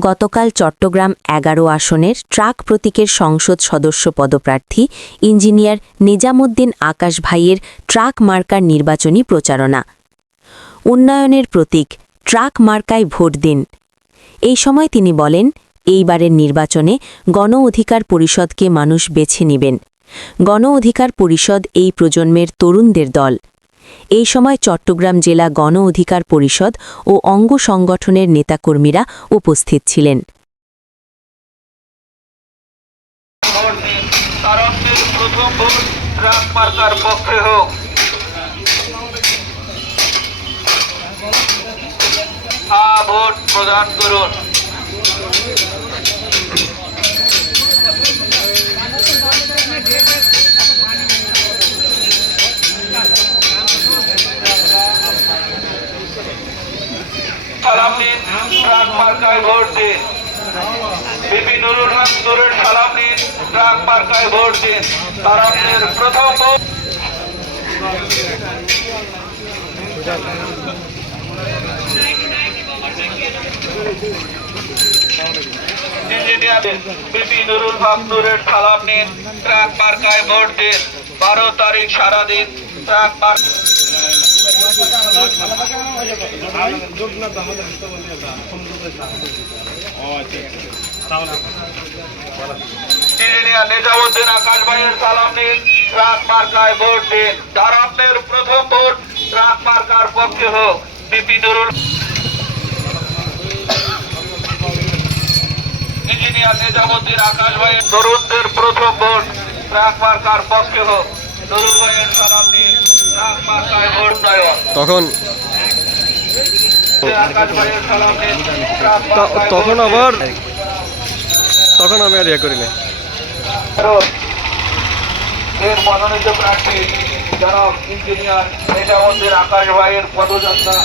গতকাল চট্টগ্রাম ১১ আসনের ট্রাক প্রতীকের সংসদ সদস্য পদপ্রার্থী ইঞ্জিনিয়ার নিজামুদ্দিন আকাশ ভাইয়ের ট্রাক মার্কার নির্বাচনী প্রচারণা। উন্নয়নের প্রতীক ট্রাক মার্কায় ভোট দিন। এই সময় তিনি বলেন, এইবারের নির্বাচনে গণ অধিকার পরিষদকে মানুষ বেছে নেবেন। গণ অধিকার পরিষদ এই প্রজন্মের তরুণদের দল। এই সময় চট্টগ্রাম জেলা গণ অধিকার পরিষদ ও অঙ্গ সংগঠনের নেতাকর্মীরা উপস্থিত ছিলেন। ভোট প্রদান করুন। সালাম দিন, ট্রাক মার্কায় ভোট দিন। বিপি নুরুল হক নুরের সালাম দিন, ট্রাক মার্কায় ভোট দিন। তার আপনার প্রথম ভোট। ইঞ্জিনিয়ার বিপি নুরুল হক নুরের সালাম নিন, ট্রাক মার্কায় ভোট দিন। 12 তারিখ সারাদিন ট্রাক মার্ক। ইঞ্জিনিয়ার নিজামুদ্দিন আকাশ ভাইয়ের সালাম নিন, ট্রাক মার্কায় ভোট দিন। যার আপনার প্রথম ভোট ট্রাক মার্কার পক্ষে হোক। বিপি নুরুল ইঞ্জিনিয়ার নিজামুদ্দিন আকাশ ভাইয়ের তরুণদের প্রথম ভোট ট্রাক মার্কার পক্ষে হোক। নুরুল ভাইয়ের সালাম নিন, ট্রাক মার্কায় ভোট দেওয়া। তখন আমি আর ইয়ে করি না। এর মনোনীত প্রার্থী জনাব ইঞ্জিনিয়ার নিজামুদ্দিন আকাশ ভাইয়ের পদযাত্রা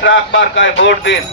ট্রাক মার্কায় ভোট দিন।